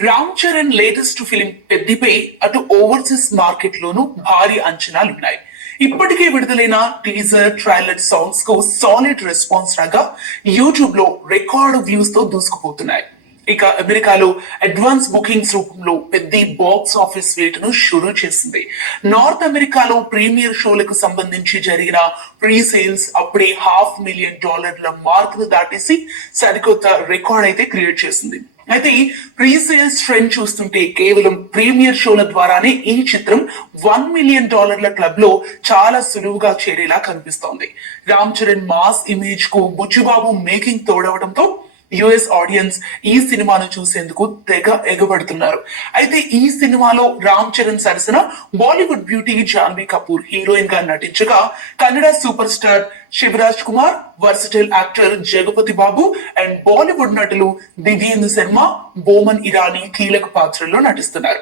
Ram Charan latest film పెద్దిపై అటు overseas market లోనూ భారీ అంచనాలున్నాయి. ఇప్పటికే విడుదలైన టీజర్ ట్రైలర్ సాంగ్స్ కు సాలిడ్ రెస్పాన్స్ రాగా యూట్యూబ్ లో రికార్డు వ్యూస్ తో దూసుకుపోతున్నాయి. ఇక అమెరికాలో అడ్వాన్స్ బుకింగ్స్ రూపంలో పెద్ద బాక్స్ ఆఫీస్ వేటను షురూ చేసింది. నార్త్ అమెరికాలో ప్రీమియర్ షోలకు సంబంధించి జరిగిన ప్రీ సేల్స్ అప్పుడే $500,000 మార్క్ ను దాటేసి సరికొత్త రికార్డ్ అయితే క్రియేట్ చేసింది. అయితే ప్రీ సేల్స్ ట్రెండ్ చూస్తుంటే కేవలం ప్రీమియర్ షోల ద్వారానే ఈ చిత్రం $1 మిలియన్ క్లబ్ లో చాలా సులువుగా చేరేలా కనిపిస్తోంది. రామ్ చరణ్ మాస్ ఇమేజ్ కు బుచ్చిబాబు మేకింగ్ తోడవడంతో యుఎస్ ఆడియన్స్ ఈ సినిమాను చూసేందుకు తెగ ఎగబడుతున్నారు. అయితే ఈ సినిమాలో రామ్ చరణ్ సరసన Bollywood beauty Janhvi Kapoor heroine గా నటించగా Kannada super star Shivaraj Kumar, versatile actor Jagapathi Babu and Bollywood నటులు దివ్యేందు శర్మ, బోమన్ ఇరానీ కీలక పాత్రల్లో నటిస్తున్నారు.